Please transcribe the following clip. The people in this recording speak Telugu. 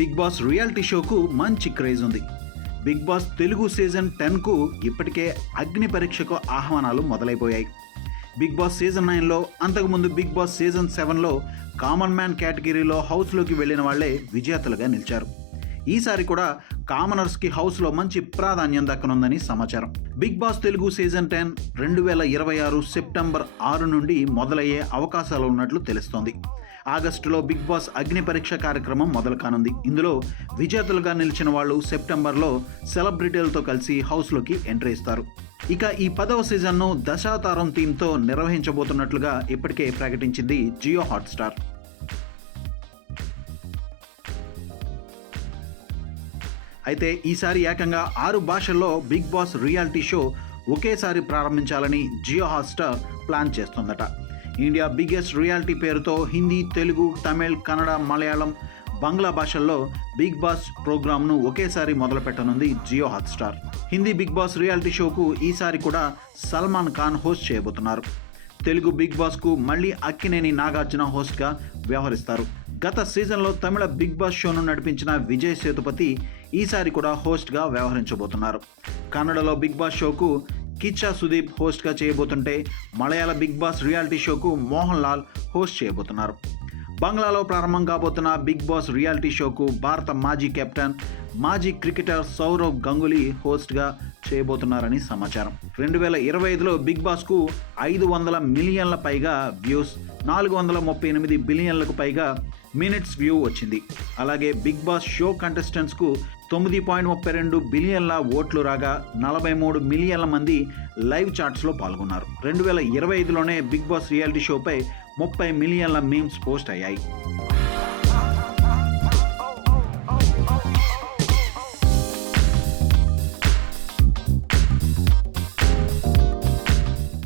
బిగ్ బాస్ రియాలిటీ షోకు మంచి క్రేజ్ ఉంది. బిగ్ బాస్ తెలుగు సీజన్ 10కు ఇప్పటికే అగ్ని పరీక్షకు ఆహ్వానాలు మొదలైపోయాయి. బిగ్ బాస్ సీజన్ 9లో, అంతకుముందు బిగ్ బాస్ సీజన్ 7లో కామన్ మ్యాన్ కేటగిరీలో హౌస్లోకి వెళ్ళిన వాళ్లే విజేతలుగా నిలిచారు. ఈసారి కూడా కామనర్స్కి హౌస్లో మంచి ప్రాధాన్యం దక్కనుందని సమాచారం. Bigg Boss Telugu season 10 2026 September 6 నుండి మొదలయ్యే అవకాశాలు ఉన్నట్లు తెలుస్తోంది. ఆగస్టులో బిగ్ బాస్ అగ్ని పరీక్ష కార్యక్రమం మొదలు కానుంది. ఇందులో విజేతలుగా నిలిచిన వాళ్ళు సెప్టెంబర్లో సెలబ్రిటీలతో కలిసి హౌస్లోకి ఎంట్రీ ఇస్తారు. ఇక ఈ 10వ సీజన్ను దశావతారం థీమ్తో నిర్వహించబోతున్నట్లుగా ఇప్పటికే ప్రకటించింది జియో హాట్స్టార్. అయితే ఈసారి ఏకంగా 6 భాషల్లో బిగ్ బాస్ రియాలిటీ షో ఒకేసారి ప్రారంభించాలని జియో హాట్స్టార్ ప్లాన్ చేస్తోందట. ఇండియా బిగ్గెస్ట్ రియాలిటీ పేరుతో హిందీ, తెలుగు, తమిళ్, కన్నడ, మలయాళం, బంగ్లా భాషల్లో బిగ్ బాస్ ప్రోగ్రామ్ను ఒకేసారి మొదలుపెట్టనుంది జియో హాట్స్టార్. హిందీ బిగ్ బాస్ రియాలిటీ షోకు ఈసారి కూడా సల్మాన్ ఖాన్ హోస్ట్ చేయబోతున్నారు. తెలుగు బిగ్ బాస్కు మళ్ళీ అక్కినేని నాగార్జున హోస్ట్గా వ్యవహరిస్తారు. గత సీజన్లో తమిళ బిగ్ బాస్ షోను నడిపించిన విజయ్ సేతుపతి ఈసారి కూడా హోస్ట్గా వ్యవహరించబోతున్నారు. కన్నడలో బిగ్ బాస్ షోకు కిచ్చా సుదీప్ హోస్ట్గా చేయబోతుంటే, మలయాళ బిగ్ బాస్ రియాలిటీ షోకు మోహన్ లాల్ హోస్ట్ చేయబోతున్నారు. బంగ్లాలో ప్రారంభం కాబోతున్న బిగ్ బాస్ రియాలిటీ షోకు భారత మాజీ కెప్టెన్, మాజీ క్రికెటర్ సౌరవ్ గంగూలీ హోస్ట్గా చేయబోతున్నారని సమాచారం. 2025లో బిగ్ బాస్కు 500 మిలియన్ల పైగా వ్యూస్, 438 బిలియన్లకు పైగా మినిట్స్ వ్యూ వచ్చింది. అలాగే బిగ్ బాస్ షో కంటెస్టెంట్స్కు 9.32 బిలియన్ల ఓట్లు రాగా 43 మిలియన్ల మంది లైవ్ చాట్స్లో పాల్గొన్నారు. 2025లోనే బిగ్ బాస్ రియాలిటీ షోపై 30 మిలియన్ల మీమ్స్ పోస్ట్ అయ్యాయి.